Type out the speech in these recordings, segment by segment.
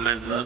కామెంట్లో.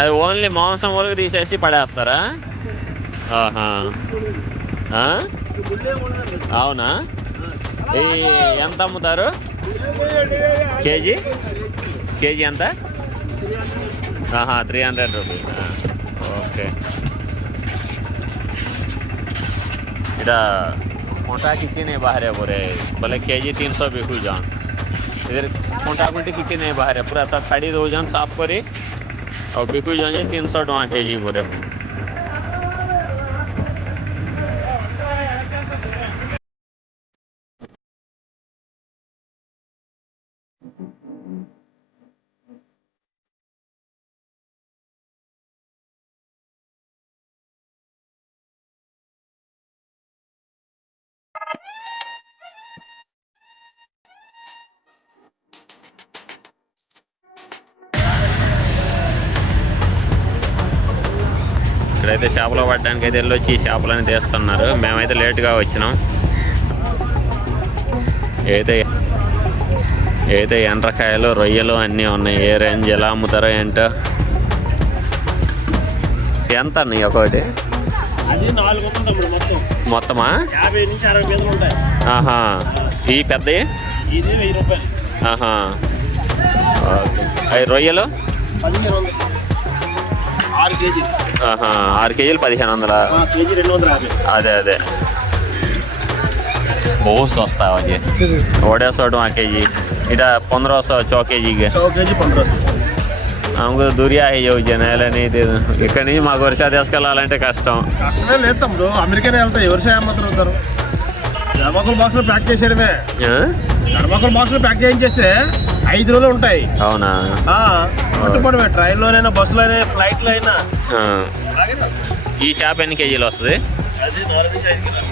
అది ఓన్లీ మాంసం వరకు తీసేసి పడేస్తారా? ఆహా, అవునా? ఈ ఎంత అమ్ముతారు కేజీ? కేజీ ఎంత? 300 रुपीस. ओके. इधर कोंटा किसी नहीं बाहर है बोले बोले केजी 300 बिकू जान. इधर कोंटा कोंटे किसी नहीं बाहर है पूरा सब खरीद हो जान साफ करी और बिकू जाए 300 टका केजी बोले. ఇక్కడైతే చేపలు పట్టడానికి అయితే వెళ్ళొచ్చి ఈ చేపలని తీస్తున్నారు. మేమైతే లేట్గా వచ్చినాం. ఏదైతే ఎండ్రకాయలు రొయ్యలు అన్నీ ఉన్నాయి. ఏ రేంజ్ ఎలా అమ్ముతారో ఏంటో. ఎంత అన్నీ ఒకటి మొత్తమా? ఈ పెద్దవి ఓకే. అవి రొయ్యలు 6 కేజీలు 1500. అదే అదే बहुत सस्ता है जी. 150 टका केजी. इटा 1500 100 केजी के. 100 केजी 1500. हमको तो दूरिया है जो जनाले नहीं थे. ఇక్కడ నుంచి మాకు వర్షా తీసుకెళ్ళాలంటే కష్టం. కష్టమే లేదు తమ్ముడు. అమెరికానే వెళ్తా ఎవరు చేయమంటారు ఉంటారు. ధర్మాకోల్ బాక్స్ లో ప్యాక్ చేసేయడమే. ధర్మాకోల్ బాక్స్ లో ప్యాక్ చేయించేస్తే 5 రోజులు ఉంటాయి. అవునా? పట్టుబడమే. ట్రైన్లోనైనా బస్సులోనైనా ఫ్లైట్లో అయినా. ఈ షాప్ ఎన్ని కేజీలు వస్తుంది? అది 4 నుంచి 5 కిలోలు.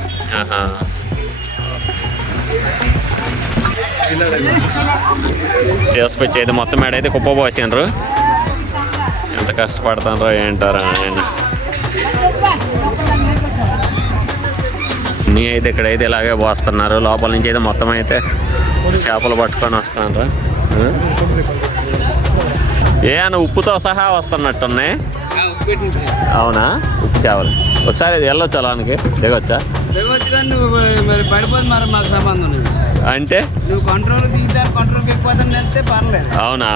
తీసుకొచ్చేది మొత్తం మేడైతే కుప్ప పోసినారు. ఎంత కష్టపడతారో ఏంటారా ఆయన. నీ అయితే ఇక్కడైతే ఇలాగే పోస్తున్నారు. లోపల నుంచి అయితే మొత్తం అయితే చేపలు పట్టుకొని వస్తున్నారు. అన్న ఉప్పుతో సహా వస్తున్నట్టున్నాయి. అవునా? ఉప్పు చేపలు ఒకసారి వెళ్ళొచ్చు అలానికి దిగొచ్చా? అంటే నువ్వు కంట్రోల్ దిగుతాను కంట్రోల్ ఎక్కిపోతానంటే పర్లేదు. అవునా?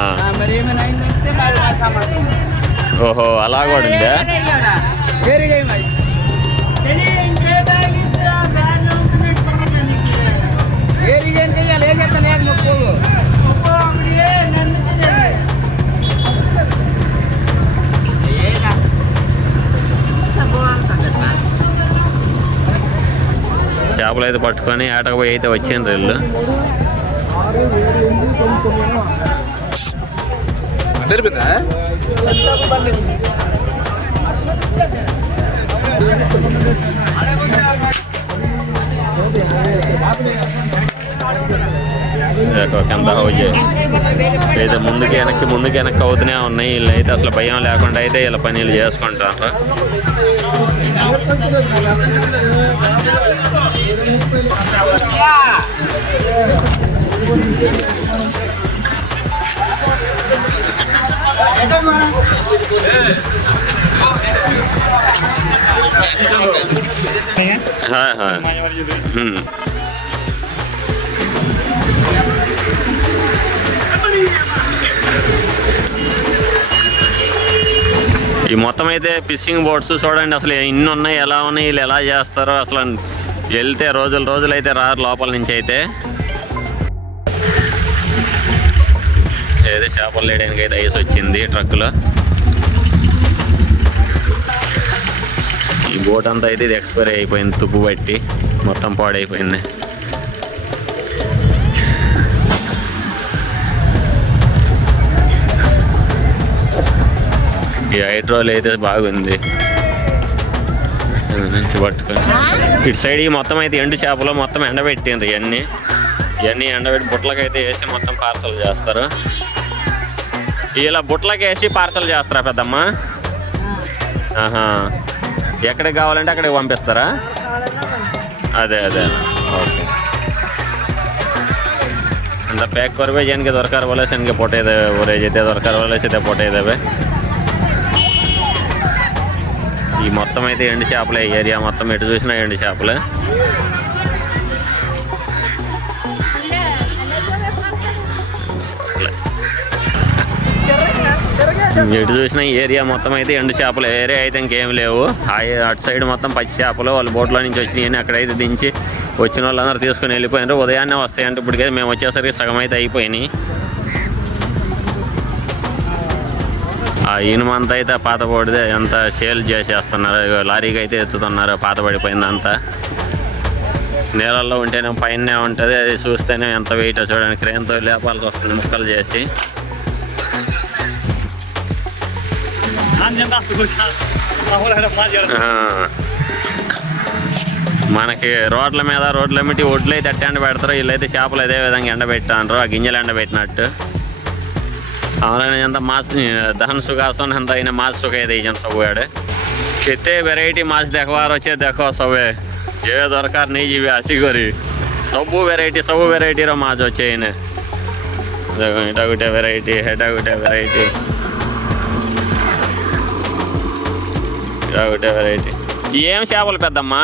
ఓహో అలా కూడా ఉందా? చేపలు అయితే పట్టుకొని ఆటకపోయి అయితే వచ్చిండ్రు వీళ్ళు. కింద హౌజ్ అయితే ముందుకు వెనక్కి అవుతూనే ఉన్నాయి. వీళ్ళు అయితే అసలు భయం లేకుండా అయితే వీళ్ళ పనులు చేసుకుంటారు. हाँ हाँ ఈ మొత్తం అయితే ఫిషింగ్ బోట్స్ చూడండి, అసలు ఇన్ని ఉన్నాయి, ఎలా ఉన్నాయి, వీళ్ళు ఎలా చేస్తారో అసలు. వెళ్తే రోజులు అయితే రారు లోపల నుంచి అయితే. ఏదో చేపలు లేయడానికి అయితే ఐస్ వచ్చింది ట్రక్కులో. ఈ బోట్ అంతా అయితే ఇది ఎక్స్పైర్ అయిపోయింది, తుప్పు పట్టి మొత్తం పాడైపోయింది. ఈ హైడ్రోల్ అయితే బాగుంది నుంచి పట్టుకొని. ఇటు సైడ్ ఈ మొత్తం అయితే ఎండు చేపలు మొత్తం ఎండబెట్టిండ్రు. ఇవన్నీ ఎండబెట్టి బుట్టలకైతే వేసి మొత్తం పార్సల్ చేస్తారు. ఇలా బుట్టలకి వేసి పార్సల్ చేస్తారా పెద్దమ్మ? ఎక్కడికి కావాలంటే అక్కడికి పంపిస్తారా? అదే ఓకే. ಅಂತ ಪ್ಯಾಕ್ ಕೊರ್ಬೇಕು ಏನಕ್ಕೆ ದೊರಕಾರ ಒಲೆ ಸೆನ್ಗೆ ಪೋಟೆ ಇದ್ದಾವೆ, ಒರೆ ಜೊತೆ ದೊರಕಾರ ಒಲೆ ಸೀತೆ ಪೋಟೆ ಇದ್ದಾವೆ. ఈ మొత్తం అయితే ఎండు చేపలే, ఏరియా మొత్తం ఎటు చూసినా ఎండు చేపలే. ఎటు చూసినా ఏరియా మొత్తం అయితే ఎండు చేపలు, ఏరియా అయితే ఇంకేం లేవు. అటు సైడ్ మొత్తం పచ్చి చేపలు. వాళ్ళు బోట్లో నుంచి వచ్చినాయని అక్కడైతే దించి వచ్చిన వాళ్ళందరూ తీసుకొని వెళ్ళిపోయినారు. ఉదయాన్నే వస్తాయంటే ఇప్పటికైతే మేము వచ్చేసరికి సగం అయితే అయిపోయినాయి. ఆ ఇనుమంతా అయితే పాతపడితే ఎంత సేల్ చేసేస్తున్నారు, లారీకి అయితే ఎత్తుతున్నారు. పాతపడిపోయింది అంతా. నీళ్ళల్లో ఉంటేనే పైనే ఉంటుంది, అది చూస్తేనే ఎంత వెయిట్ చూడడానికి క్రేన్తో లేపాల్సి వస్తుంది ముక్కలు చేసి. మనకి రోడ్ల మీటి ఒడ్లు అయితే అట్ట ఎండబెడతారు, వీళ్ళైతే చేపలు అదే విధంగా ఎండబెట్టారు, ఆ గింజలు ఎండబెట్టినట్టు. हमारे यहाँ माछ दहन सुखासन हम इन्हें माछ सुखे दी सब आड़े केते वेराइटी माछ देखवार अच्छे देख सब जे दरकार नहीं जी आसिक सब वेराइटी माछ अच्छे इन्हें देखो इटा गोटे वेराइटी हेटा गोटे वेराइटी गोटे वेराइटी ఏం చేపలు పెద్దమ్మా?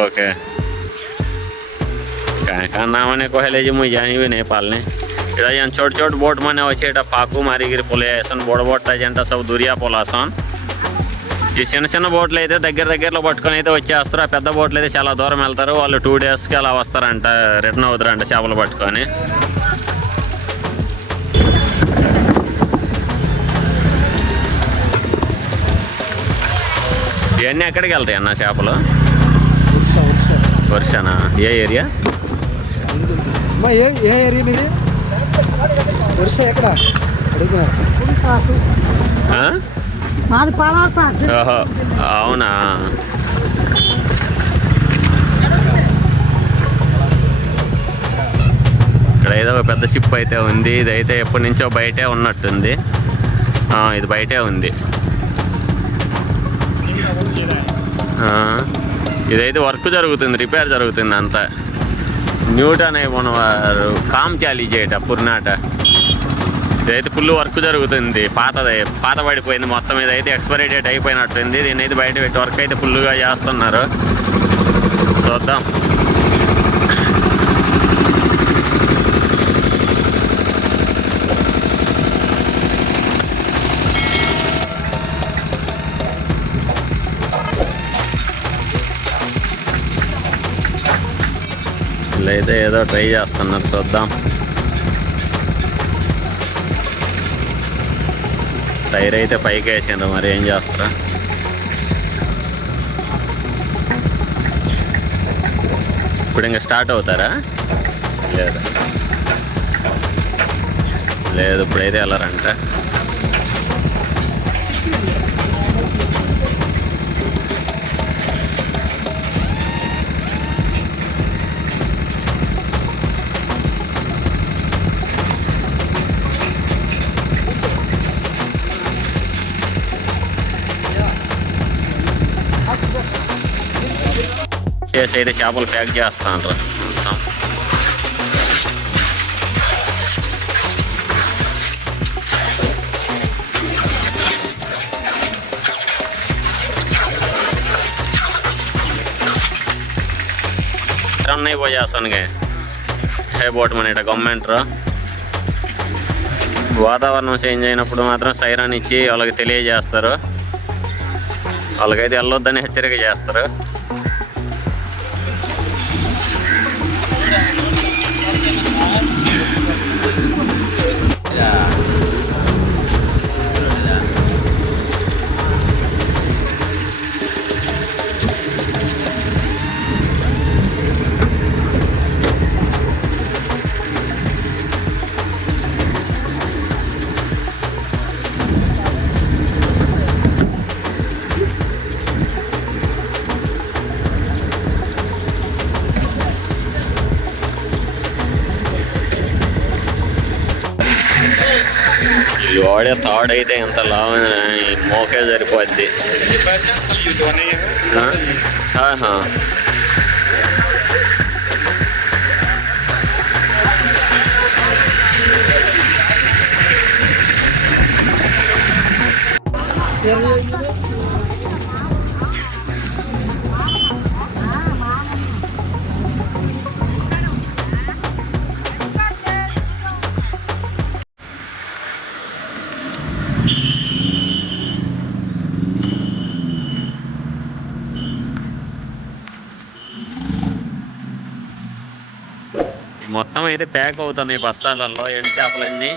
ఓకే क्या नाम मैंने कहले जी मुझे जानी भी नहीं पालने इधर यहाँ छोट बोट मैंने अच्छे पाकू मारिगिरी पोले ऐसा बड़ जंटा सब दूरिया पोलासन ఈ చిన్న బోట్లు అయితే దగ్గరలో పట్టుకొని అయితే వచ్చేస్తారు. ఆ పెద్ద బోట్లు అయితే చాలా దూరం వెళ్తారు. వాళ్ళు 2 డేస్కి అలా వస్తారంట, రిటర్న్ అవుతారంట చేపలు పట్టుకొని. ఇవన్నీ ఎక్కడికి వెళ్తాయి అన్న చేపలు? వర్షానా? ఏ ఏరియా? ఓహో అవునా. ఇక్కడ ఏదో ఒక పెద్ద షిప్ అయితే ఉంది. ఇదైతే ఎప్పటి నుంచో బయటే ఉన్నట్టుంది. ఇది బయటే ఉంది. ఇదైతే వర్క్ జరుగుతుంది, రిపేర్ జరుగుతుంది అంతా. న్యూటన్ అయిపోయిన వారు కామ్ చాలీ చేయట పుర్నాట. ఇదైతే ఫుల్ వర్క్ జరుగుతుంది. పాత పడిపోయింది మొత్తం. ఇదైతే ఎక్స్పైరీ డేట్ అయిపోయినట్టుంది. దీన్ని అయితే బయట పెట్టి వర్క్ అయితే ఫుల్గా చేస్తున్నారు. చూద్దాం. వీళ్ళైతే ఏదో ట్రై చేస్తున్నారు, చూద్దాం. టైర్ అయితే పైకి వేసిండ్రు, మరి ఏం చేస్తారా? ఇప్పుడు ఇంకా స్టార్ట్ అవుతారా? లేదు ఇప్పుడైతే వెళ్ళారంట. చేసి అయితే చేపలు ప్యాక్ చేస్తాను. नहीं वो जासन गए है बोट मैंने गवर्नमेंट వాతావరణం చేంజ్ అయినప్పుడు మాత్రం సైరన్ ఇచ్చి వాళ్ళకి తెలియజేస్తారు. వాళ్ళకైతే వెళ్ళొద్దని హెచ్చరిక చేస్తారు. వాడే తాడైతే ఎంత లాభం, మోకే సరిపోద్ది. మొత్తం అయితే ప్యాక్ అవుతున్నాయి బస్తాలలో ఎండు చేపలన్నీ.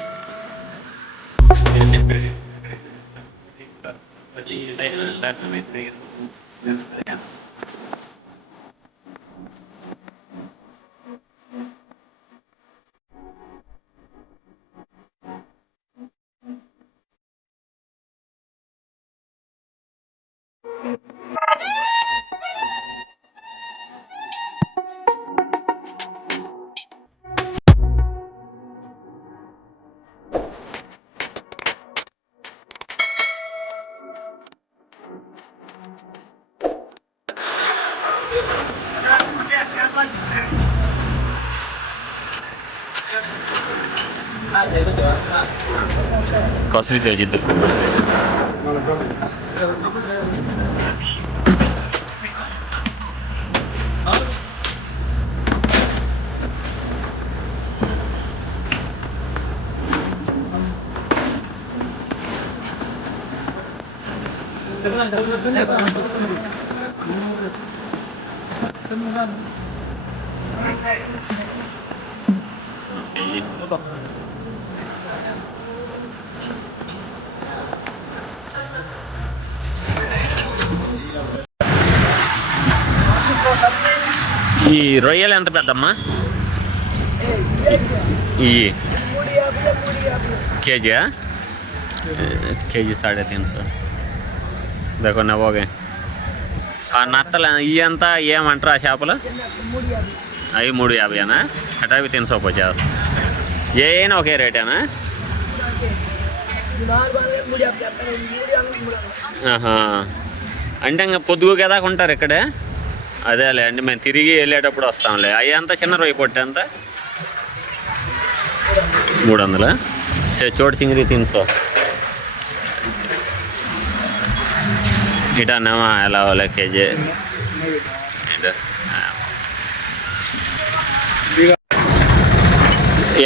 कसरी द्यायची तर ఈ రొయ్యలు ఎంత పెద్దమ్మా? ఈ కేజీయా? కేజీ 350. देखो नवोगे నత్తల ఇవి అంతా ఏమంటారు ఆ చేపలు? అవి 350 అటా అవి 350. ఏ అయినా ఒకే రేటేనా? అంటే ఇంకా పొద్దుగు కదా ఉంటారు ఇక్కడే? అదేలే అండి, మేము తిరిగి వెళ్ళేటప్పుడు వస్తాంలే. అవి అంతా చిన్న రొయ్య పొట్టి అంతా 300. చోటు సింగిరి 300. ఇటా నమా ఎలా వాళ్ళ కేజీ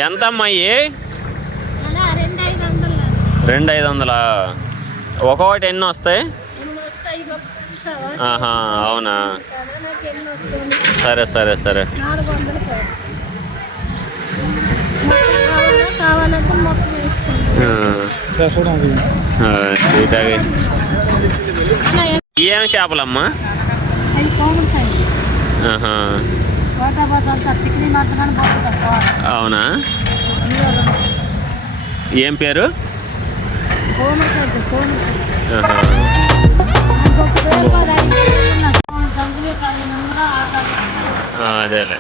ఎంతమ్మా? 2500. ఒక్కొక్కటి ఎన్ని వస్తాయి? అవునా, సరే సరే సరే. ఏం చేపలమ్మా? అవునా, ఏం పేరు? అదేలే.